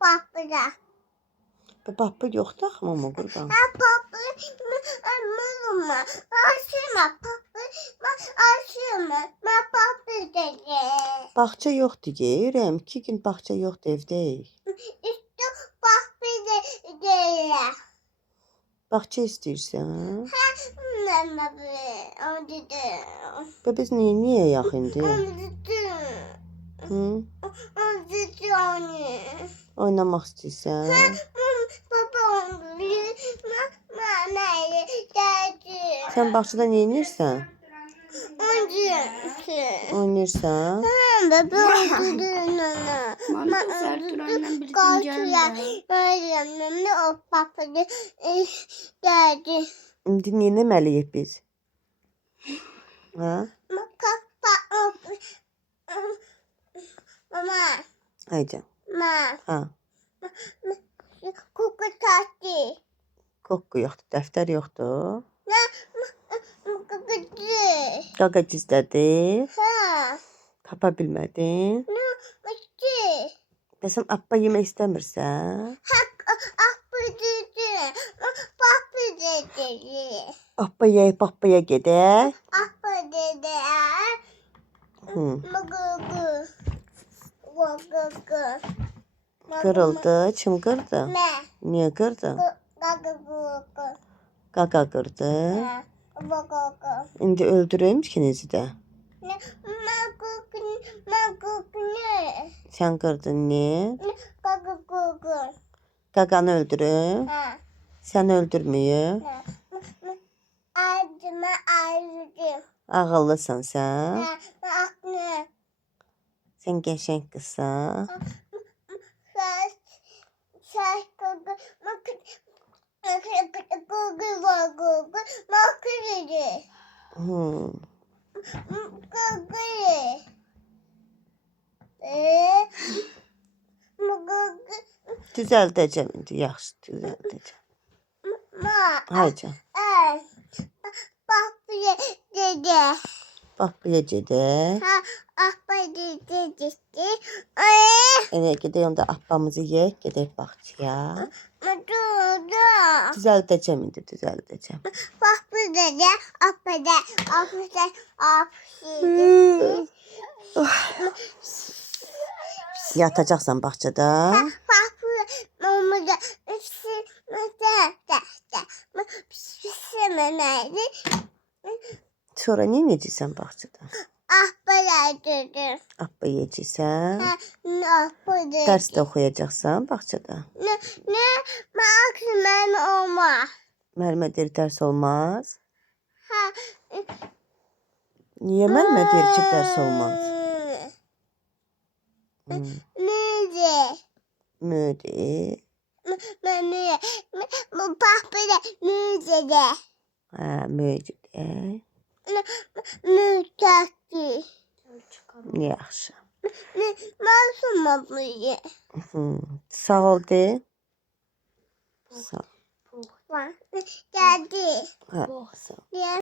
Papıra. Papı yoxdur axı mama qurban. Papıra. Mama. Aşırma. Papıra. Aşırma. Ben papıra dedi. Bağça yoxdur ürəyim. 2 gün bağça yoxdur evdəyik. İşte papıra dedi. Bağça istəyirsən? Mama be. O dedi. Biz niyə yax indi? O dedi. Hı? O dedi onu. Oynamaq istəyirsən? Baba onu. Mama dedi. Sən bağçada nə edirsən? Onu. Oynayırsan? Baba onu. Mama Serturay'la birlikte geldi. O papıra dedi. İndi nə etməliyik biz? Hə? Mama. Haycan. Mama. Ha. Koku tatlı. Qoqqu yoxdur, dəftər yoxdur. Kokucu. Qaqa gizlədi. Ha. Tapa bilmədin. Mıçı. Desəm appa yemək istəmirsən? Apıcıcı. Papı dedi. Appa yeyib pappaya gedək. Apı dedi. Hı. Mıgıgı. Mıgıgı. Qırıldı. Kim qırdı? Ne? Niyə qırdı? Gıgıgı. Qaqa qırdı. Mıgıgı. İndi öldürüm ikinizi də. Ne? Sən qırdın nə? Gıgıgı. Qaqanı öldürüm. Ha. Sən öldürməyim. Ağzıma ağzıdım. Ağıllısan sən. Akne. Sən qəşəng qızsan. Saç. Saç koku. Makreli. Hı. Makreli. Düzəldəcəm indi, yaxşı düzəldəcəm. Haycan. Bak dedi. Bax belə gedək. Ha, akba dedi. Elə gedək onda appamızı yeyək, gedək bağçaya. Dur. Düzəldəcəm indi, düzəldəcəm. Bak bu dedi. Akba Yatacaqsan bağçada. Bak bu mama Sonra nə edəcəksən bağçada? akba dedi. Appa yeyəcəksən. Akba dedi. Dərs də oxuyacaqsan bağçada. Ne? Maksimum olma. Müəllimə deyir dərs olmaz. Ha. Niyə müəllimə deyir ki, dərs olmaz? Neydi? Müdir. Ne? Bu papire neydi? Hə, müdir. Mütaki. Yaxşı. Nasıl mı bu? Hı. Sağ ol de. Sağ ol. Geldi. Hə, sağ ol.